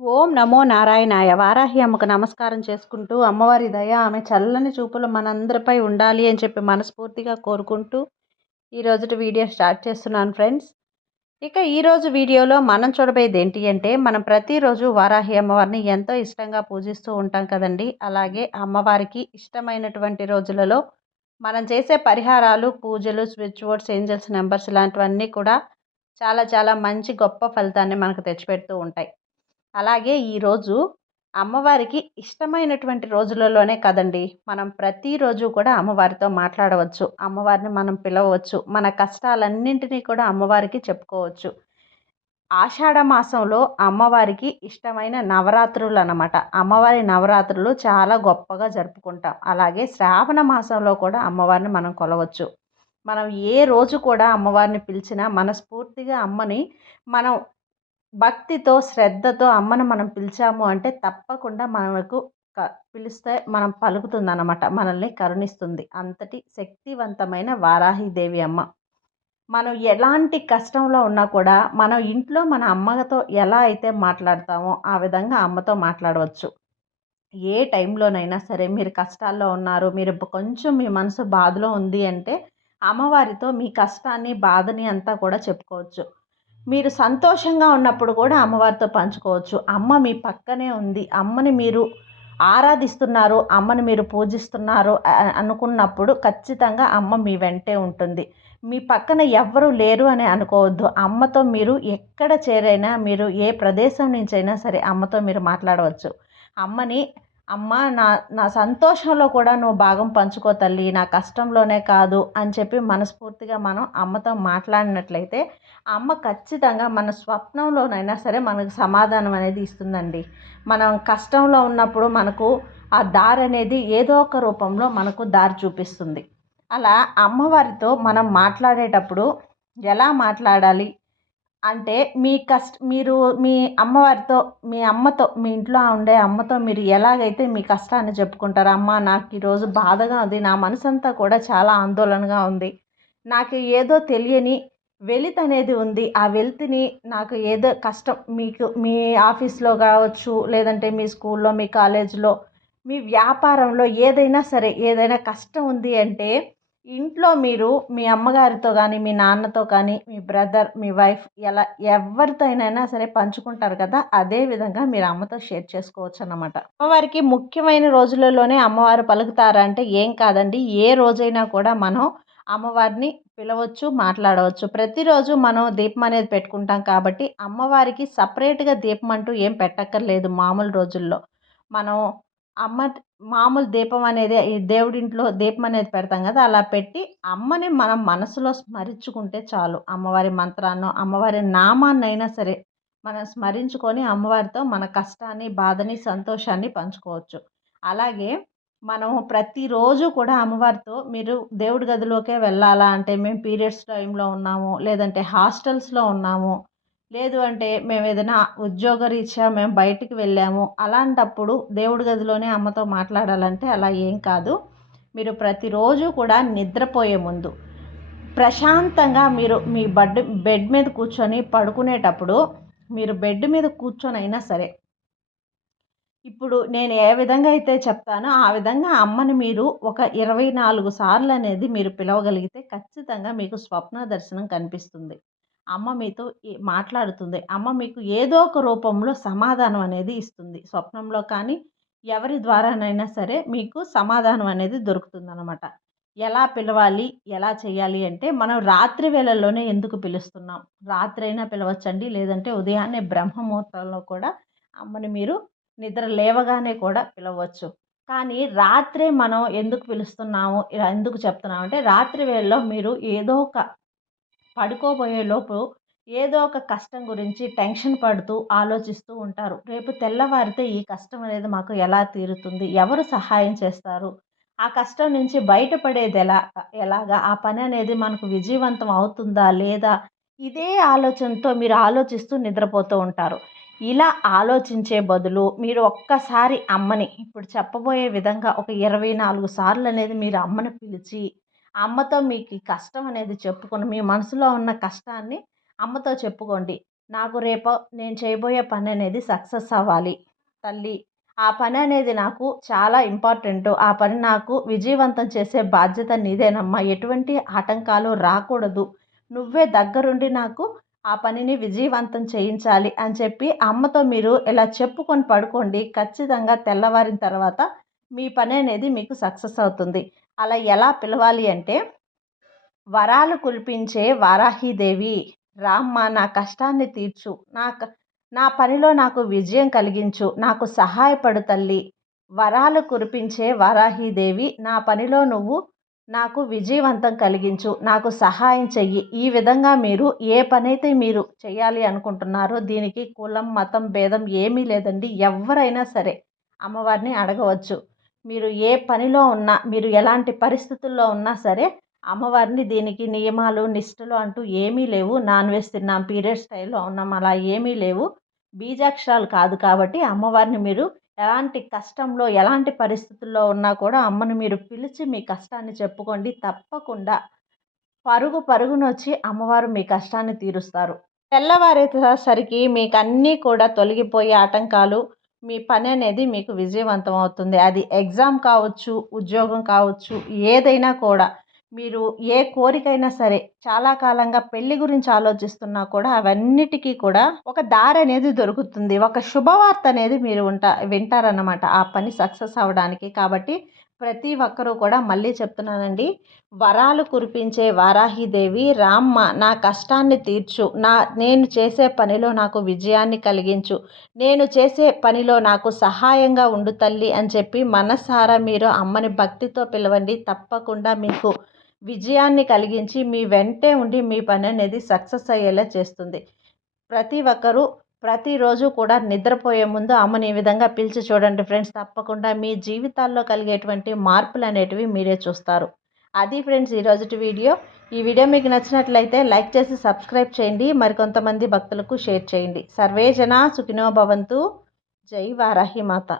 ఓం నమో నారాయణాయ. వారాహి అమ్మకు నమస్కారం చేసుకుంటూ అమ్మవారి దయ ఆమె చల్లని చూపులు మనందరిపై ఉండాలి అని చెప్పి మనస్ఫూర్తిగా కోరుకుంటూ ఈరోజు వీడియో స్టార్ట్ చేస్తున్నాను ఫ్రెండ్స్. ఇక ఈరోజు వీడియోలో మనం చూడబోయేది ఏంటి అంటే మనం ప్రతిరోజు వారాహి అమ్మవారిని ఎంతో ఇష్టంగా పూజిస్తూ ఉంటాం కదండి. అలాగే అమ్మవారికి ఇష్టమైనటువంటి రోజులలో మనం చేసే పరిహారాలు పూజలు స్విచ్ బోర్డ్స్ ఏంజల్స్ నెంబర్స్ ఇలాంటివన్నీ కూడా చాలా చాలా మంచి గొప్ప ఫలితాన్ని మనకు తెచ్చిపెడుతూ ఉంటాయి. అలాగే ఈరోజు అమ్మవారికి ఇష్టమైనటువంటి రోజులలోనే కదండి మనం ప్రతిరోజు కూడా అమ్మవారితో మాట్లాడవచ్చు. అమ్మవారిని మనం పిలవచ్చు మన కష్టాలన్నింటినీ కూడా అమ్మవారికి చెప్పుకోవచ్చు. ఆషాఢ మాసంలో అమ్మవారికి ఇష్టమైన నవరాత్రులు అన్నమాట అమ్మవారి నవరాత్రులు చాలా గొప్పగా జరుపుకుంటాం. అలాగే శ్రావణ మాసంలో కూడా అమ్మవారిని మనం కొలవచ్చు. మనం ఏ రోజు కూడా అమ్మవారిని పిలిచినా మనస్ఫూర్తిగా అమ్మని మనం భక్తితో శ్రద్ధతో అమ్మను మనం పిలిచాము అంటే తప్పకుండా మనకు క పిలిస్తే మనం పలుకుతుంది అనమాట మనల్ని కరుణిస్తుంది. అంతటి శక్తివంతమైన వారాహిదేవి అమ్మ. మనం ఎలాంటి కష్టంలో ఉన్నా కూడా మనం ఇంట్లో మన అమ్మతో ఎలా అయితే మాట్లాడతామో ఆ విధంగా అమ్మతో మాట్లాడవచ్చు. ఏ టైంలోనైనా సరే మీరు కష్టాల్లో ఉన్నారు మీరు కొంచెం మీ మనసు బాధలో ఉంది అంటే అమ్మవారితో మీ కష్టాన్ని బాధని అంతా కూడా చెప్పుకోవచ్చు. మీరు సంతోషంగా ఉన్నప్పుడు కూడా అమ్మవారితో పంచుకోవచ్చు. అమ్మ మీ పక్కనే ఉంది. అమ్మని మీరు ఆరాధిస్తున్నారు. అమ్మని మీరు పూజిస్తున్నారు అనుకున్నప్పుడు ఖచ్చితంగా అమ్మ మీ వెంటే ఉంటుంది. మీ పక్కన ఎవ్వరూ లేరు అని అనుకోవద్దు. అమ్మతో మీరు ఎక్కడ చేరైనా మీరు ఏ ప్రదేశం నుంచైనా సరే అమ్మతో మీరు మాట్లాడవచ్చు. అమ్మని అమ్మ నా నా సంతోషంలో కూడా నువ్వు భాగం పంచుకో తల్లి నా కష్టంలోనే కాదు అని చెప్పి మనస్ఫూర్తిగా మనం అమ్మతో మాట్లాడినట్లయితే అమ్మ ఖచ్చితంగా మన స్వప్నంలోనైనా సరే మనకు సమాధానం అనేది ఇస్తుందండి. మనం కష్టంలో ఉన్నప్పుడు మనకు ఆ దారి అనేది ఏదో ఒక రూపంలో మనకు దారి చూపిస్తుంది. అలా అమ్మవారితో మనం మాట్లాడేటప్పుడు ఎలా మాట్లాడాలి? అంటే మీ కష్ట మీరు మీ అమ్మవారితో మీ అమ్మతో మీ ఇంట్లో ఉండే అమ్మతో మీరు ఎలాగైతే మీ కష్టాన్ని చెప్పుకుంటారు అమ్మ నాకు ఈరోజు బాధగా ఉంది నా మనసంతా కూడా చాలా ఆందోళనగా ఉంది నాకు ఏదో తెలియని వెలిత్ అనేది ఉంది ఆ వెలితిని నాకు ఏదో కష్టం మీకు మీ ఆఫీస్లో కావచ్చు లేదంటే మీ స్కూల్లో మీ కాలేజీలో మీ వ్యాపారంలో ఏదైనా సరే ఏదైనా కష్టం ఉంది అంటే ఇంట్లో మీరు మీ అమ్మగారితో కానీ మీ నాన్నతో కానీ మీ బ్రదర్ మీ వైఫ్ ఎలా ఎవరితో సరే పంచుకుంటారు కదా అదే విధంగా మీరు అమ్మతో షేర్ చేసుకోవచ్చు అన్నమాట అమ్మవారికి ముఖ్యమైన రోజులలోనే అమ్మవారు పలుకుతారంటే ఏం కాదండి. ఏ రోజైనా కూడా మనం అమ్మవారిని పిలవచ్చు మాట్లాడవచ్చు. ప్రతిరోజు మనం దీపం అనేది పెట్టుకుంటాం కాబట్టి అమ్మవారికి సపరేట్గా దీపం అంటూ ఏం పెట్టక్కర్లేదు మామూలు రోజుల్లో. మనం అమ్మ మామూలు దీపం అనేది ఈ దేవుడింట్లో దీపం అనేది పెడతాం కదా అలా పెట్టి అమ్మని మనం మనసులో స్మరించుకుంటే చాలు. అమ్మవారి మంత్రాన్నో అమ్మవారి నామాన్నైనా సరే మనం స్మరించుకొని అమ్మవారితో మన కష్టాన్ని బాధని సంతోషాన్ని పంచుకోవచ్చు. అలాగే మనం ప్రతిరోజు కూడా అమ్మవారితో మీరు దేవుడి గదిలోకే వెళ్ళాలా అంటే మేము పీరియడ్స్ టైంలో ఉన్నాము లేదంటే హాస్టల్స్లో ఉన్నాము లేదు అంటే మేము ఏదైనా ఉద్యోగ రీత్యా మేము బయటికి వెళ్ళాము. అలాంటప్పుడు దేవుడి గదిలోనే అమ్మతో మాట్లాడాలంటే అలా ఏం కాదు. మీరు ప్రతిరోజు కూడా నిద్రపోయే ముందు ప్రశాంతంగా మీరు మీ బెడ్ బెడ్ మీద కూర్చొని పడుకునేటప్పుడు మీరు బెడ్ మీద కూర్చొని అయినా సరే. ఇప్పుడు నేను ఏ విధంగా అయితే చెప్తానో ఆ విధంగా అమ్మని మీరు ఒక ఇరవై నాలుగు సార్లు అనేది మీరు పిలవగలిగితే ఖచ్చితంగా మీకు స్వప్న దర్శనం కనిపిస్తుంది. అమ్మ మీతో మాట్లాడుతుంది. అమ్మ మీకు ఏదో ఒక రూపంలో సమాధానం అనేది ఇస్తుంది. స్వప్నంలో కానీ ఎవరి ద్వారానైనా సరే మీకు సమాధానం అనేది దొరుకుతుంది అనమాట ఎలా పిలవాలి ఎలా చేయాలి అంటే మనం రాత్రి వేళల్లోనే ఎందుకు పిలుస్తున్నాం? రాత్రి అయినా పిలవచ్చండి లేదంటే ఉదయాన్నే బ్రహ్మముహూర్తంలో కూడా అమ్మని మీరు నిద్ర లేవగానే కూడా పిలవచ్చు. కానీ రాత్రే మనం ఎందుకు పిలుస్తున్నాము ఎందుకు చెప్తున్నాము అంటే రాత్రి వేళలో మీరు ఏదో ఒక పడుకోబోయేలోపు ఏదో ఒక కష్టం గురించి టెన్షన్ పడుతూ ఆలోచిస్తూ ఉంటారు. రేపు తెల్లవారితే ఈ కష్టం అనేది మాకు ఎలా తీరుతుంది? ఎవరు సహాయం చేస్తారు? ఆ కష్టం నుంచి బయటపడేది ఎలా? ఎలాగా? ఆ పని అనేది మనకు విజయవంతం అవుతుందా లేదా? ఇదే ఆలోచనతో మీరు ఆలోచిస్తూ నిద్రపోతూ ఉంటారు. ఇలా ఆలోచించే బదులు మీరు ఒక్కసారి అమ్మని ఇప్పుడు చెప్పబోయే విధంగా ఒక ఇరవై నాలుగు సార్లు అనేది మీరు అమ్మని పిలిచి అమ్మతో మీకు కష్టం అనేది చెప్పుకొని మీ మనసులో ఉన్న కష్టాన్ని అమ్మతో చెప్పుకోండి. నాకు రేపు నేను చేయబోయే పని అనేది సక్సెస్ అవ్వాలి. తల్లి ఆ పని అనేది నాకు చాలా ఇంపార్టెంట్. ఆ పని నాకు విజయవంతం చేసే బాధ్యత నీదేనమ్మా. ఎటువంటి ఆటంకాలు రాకూడదు. నువ్వే దగ్గరుండి నాకు ఆ పనిని విజయవంతం చేయించాలి అని చెప్పి అమ్మతో మీరు ఇలా చెప్పుకొని పడుకోండి. ఖచ్చితంగా తెల్లవారిన తర్వాత మీ పని అనేది మీకు సక్సెస్ అవుతుంది. అలా ఎలా పిలవాలి అంటే వరాలు కురిపించే వారాహీదేవి రామ్మ నా కష్టాన్ని తీర్చు నా నా పనిలో నాకు విజయం కలిగించు నాకు సహాయపడు తల్లి. వరాలు కురిపించే వారాహీదేవి నా పనిలో నువ్వు నాకు విజయవంతం కలిగించు నాకు సహాయం చెయ్యి. ఈ విధంగా మీరు ఏ పనైతే మీరు చేయాలి అనుకుంటున్నారో దీనికి కులం మతం భేదం ఏమీ లేదండి. ఎవరైనా సరే అమ్మవారిని అడగవచ్చు. మీరు ఏ పనిలో ఉన్నా మీరు ఎలాంటి పరిస్థితుల్లో ఉన్నా సరే అమ్మవారిని దీనికి నియమాలు నిష్ఠలు అంటూ ఏమీ లేవు. నాన్ వెజ్ తిన్నాం పీరియడ్ స్టైల్లో ఉన్నాం అలా ఏమీ లేవు. బీజాక్షరాలు కాదు కాబట్టి అమ్మవారిని మీరు ఎలాంటి కష్టంలో ఎలాంటి పరిస్థితుల్లో ఉన్నా కూడా అమ్మను మీరు పిలిచి మీ కష్టాన్ని చెప్పుకోండి. తప్పకుండా పరుగు పరుగునొచ్చి అమ్మవారు మీ కష్టాన్ని తీరుస్తారు. తెల్లవారేసరికి మీకు అన్నీ కూడా తొలగిపోయే ఆటంకాలు మీ పని అనేది మీకు విజయవంతం అవుతుంది. అది ఎగ్జామ్ కావచ్చు ఉద్యోగం కావచ్చు ఏదైనా కూడా మీరు ఏ కోరికైనా సరే చాలా కాలంగా పెళ్ళి గురించి ఆలోచిస్తున్నా కూడా అవన్నిటికీ కూడా ఒక దారి అనేది దొరుకుతుంది. ఒక శుభవార్త అనేది మీరు ఉంటా వింటారన్నమాట. ఆ పని సక్సెస్ అవ్వడానికి. కాబట్టి ప్రతి ఒక్కరూ కూడా మళ్ళీ చెప్తున్నానండి. వరాలు కురిపించే వారాహిదేవి రామ్మ నా కష్టాన్ని తీర్చు. నా నేను చేసే పనిలో నాకు విజయాన్ని కలిగించు. నేను చేసే పనిలో నాకు సహాయంగా ఉండు తల్లి అని చెప్పి మనసారా మీరు అమ్మని భక్తితో పిలవండి. తప్పకుండా మీకు విజయాన్ని కలిగించి మీ వెంటే ఉండి మీ పని అనేది సక్సెస్ అయ్యేలా చేస్తుంది. ప్రతి ఒక్కరూ ప్రతిరోజు కూడా నిద్రపోయే ముందు అమ్మని ఈ విధంగా పిలిచి చూడండి ఫ్రెండ్స్. తప్పకుండా మీ జీవితాల్లో కలిగేటువంటి మార్పులు అనేటివి మీరే చూస్తారు. అది ఫ్రెండ్స్ ఈరోజుటి వీడియో. ఈ వీడియో మీకు నచ్చినట్లయితే లైక్ చేసి సబ్స్క్రైబ్ చేయండి. మరికొంతమంది భక్తులకు షేర్ చేయండి. సర్వే జన సుఖినో భవంతు. జై వారాహి మాత.